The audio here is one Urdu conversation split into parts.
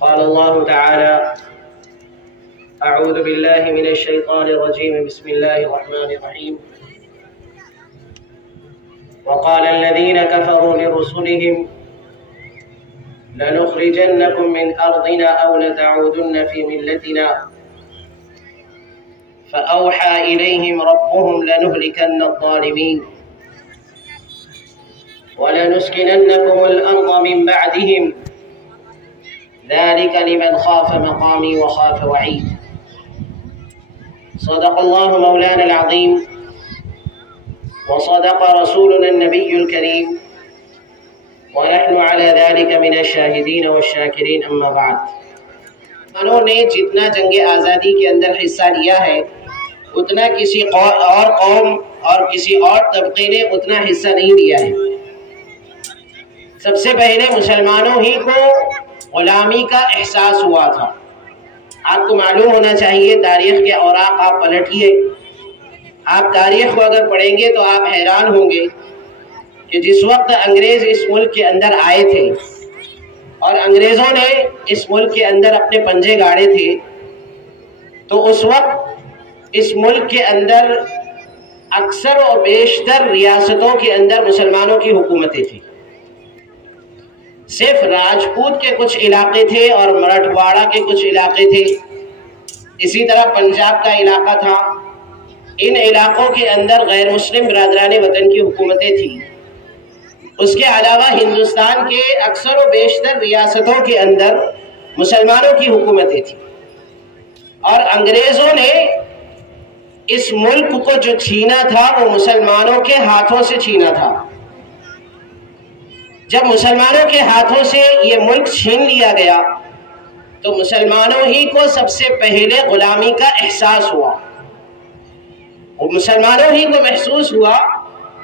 قال الله تعالى: أعوذ بالله من الشيطان الرجيم. بسم الله الرحمن الرحيم. وقال الذين كفروا لرسلهم: لنخرجنكم من أرضنا أو لتعودن في ملتنا فأوحى إليهم ربهم لنهلكن الظالمين ولنسكننكم الأرض من بعدهم ذلك لمن خاف مقامي وخاف وعيد. صدق الله مولانا العظيم وصدق رسولنا النبي الكريم ونحن على ذلك من الشاهدين والشاكرين. اما بعد. انہوں نے جتنا جنگ آزادی کے اندر حصہ لیا ہے اتنا کسی اور قوم اور کسی اور طبقے نے اتنا حصہ نہیں لیا ہے. سب سے پہلے مسلمانوں ہی کو غلامی کا احساس ہوا تھا. آپ کو معلوم ہونا چاہیے، تاریخ کے اوراق آپ پلٹیے، آپ تاریخ کو اگر پڑھیں گے تو آپ حیران ہوں گے کہ جس وقت انگریز اس ملک کے اندر آئے تھے اور انگریزوں نے اس ملک کے اندر اپنے پنجے گاڑے تھے تو اس وقت اس ملک کے اندر اکثر و بیشتر ریاستوں کے اندر مسلمانوں کی حکومتیں تھیں. صرف راجپوت کے کچھ علاقے تھے اور مراٹھواڑہ کے کچھ علاقے تھے. اسی طرح پنجاب کا علاقہ تھا. ان علاقوں کے اندر غیر مسلم برادران وطن کی حکومتیں تھیں. اس کے علاوہ ہندوستان کے اکثر و بیشتر ریاستوں کے اندر مسلمانوں کی حکومتیں تھیں. اور انگریزوں نے اس ملک کو جو چھینا تھا وہ مسلمانوں کے ہاتھوں سے چھینا تھا. جب مسلمانوں کے ہاتھوں سے یہ ملک چھین لیا گیا تو مسلمانوں ہی کو سب سے پہلے غلامی کا احساس ہوا. اور مسلمانوں ہی کو محسوس ہوا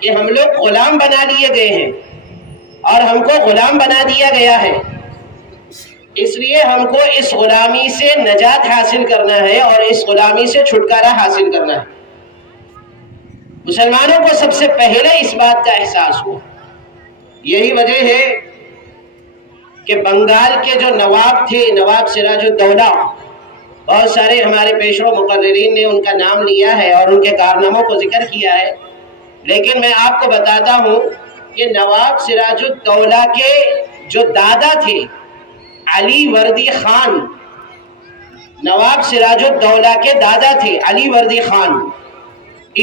کہ ہم لوگ غلام بنا لیے گئے ہیں اور ہم کو غلام بنا دیا گیا ہے. اس لیے ہم کو اس غلامی سے نجات حاصل کرنا ہے اور اس غلامی سے چھٹکارا حاصل کرنا ہے. مسلمانوں کو سب سے پہلے اس بات کا احساس ہوا. یہی وجہ ہے کہ بنگال کے جو نواب تھے، نواب سراج الدولہ، بہت سارے ہمارے پیشرو مقررین نے ان کا نام لیا ہے اور ان کے کارناموں کو ذکر کیا ہے، لیکن میں آپ کو بتاتا ہوں کہ نواب سراج الدولہ کے جو دادا تھے علی وردی خان، نواب سراج الدولہ کے دادا تھے علی وردی خان،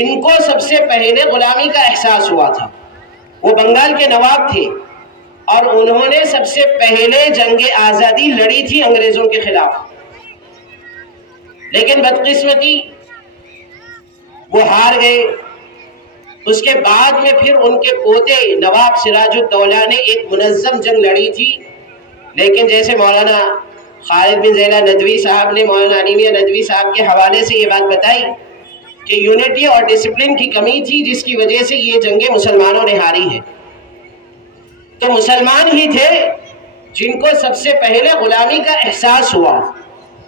ان کو سب سے پہلے غلامی کا احساس ہوا تھا. وہ بنگال کے نواب تھے اور انہوں نے سب سے پہلے جنگ آزادی لڑی تھی انگریزوں کے خلاف. لیکن بدقسمتی وہ ہار گئے. اس کے بعد میں پھر ان کے پوتے نواب سراج الدولہ نے ایک منظم جنگ لڑی تھی، لیکن جیسے مولانا خالد بن زیلہ ندوی صاحب نے مولانا علی میاں ندوی صاحب کے حوالے سے یہ بات بتائی کہ یونٹی اور ڈسپلن کی کمی تھی جس کی وجہ سے یہ جنگیں مسلمانوں نے ہاری ہے. تو مسلمان ہی تھے جن کو سب سے پہلے غلامی کا احساس ہوا.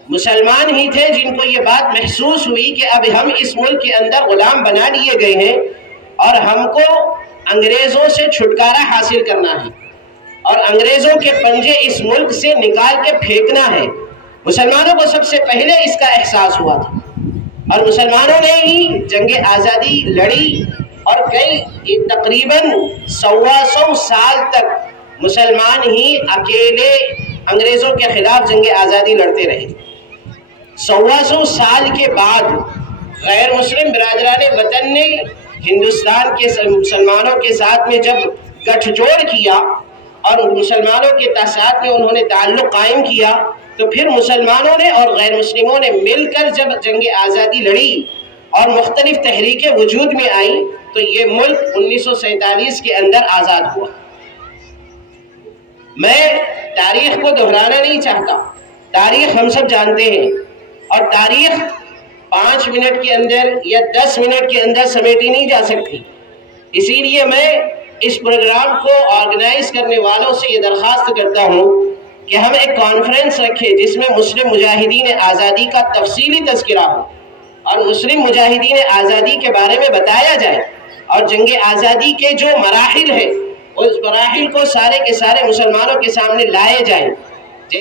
مسلمان ہی تھے جن کو یہ بات محسوس ہوئی کہ اب ہم اس ملک کے اندر غلام بنا لیے گئے ہیں اور ہم کو انگریزوں سے چھٹکارا حاصل کرنا ہے اور انگریزوں کے پنجے اس ملک سے نکال کے پھینکنا ہے. مسلمانوں کو سب سے پہلے اس کا احساس ہوا تھا اور مسلمانوں نے ہی جنگ آزادی لڑی اور کئی تقریباً 125 سال تک مسلمان ہی اکیلے انگریزوں کے خلاف جنگ آزادی لڑتے رہے. 125 سال کے بعد غیر مسلم برادران وطن نے ہندوستان کے مسلمانوں کے ساتھ میں جب گٹھ جوڑ کیا اور مسلمانوں کے ساتھ میں انہوں نے تعلق قائم کیا تو پھر مسلمانوں نے اور غیر مسلموں نے مل کر جب جنگ آزادی لڑی اور مختلف تحریکیں وجود میں آئیں تو یہ ملک 1947 کے اندر آزاد ہوا. میں تاریخ کو دہرانا نہیں چاہتا، تاریخ ہم سب جانتے ہیں اور تاریخ 5 منٹ کے اندر یا 10 منٹ کے اندر سمیٹی نہیں جا سکتی. اسی لیے میں اس پروگرام کو آرگنائز کرنے والوں سے یہ درخواست کرتا ہوں کہ ہم ایک کانفرنس رکھیں جس میں مسلم مجاہدین آزادی کا تفصیلی تذکرہ ہو اور مسلم مجاہدین آزادی کے بارے میں بتایا جائے اور جنگ آزادی کے جو مراحل ہیں اس مراحل کو سارے کے سارے مسلمانوں کے سامنے لائے جائیں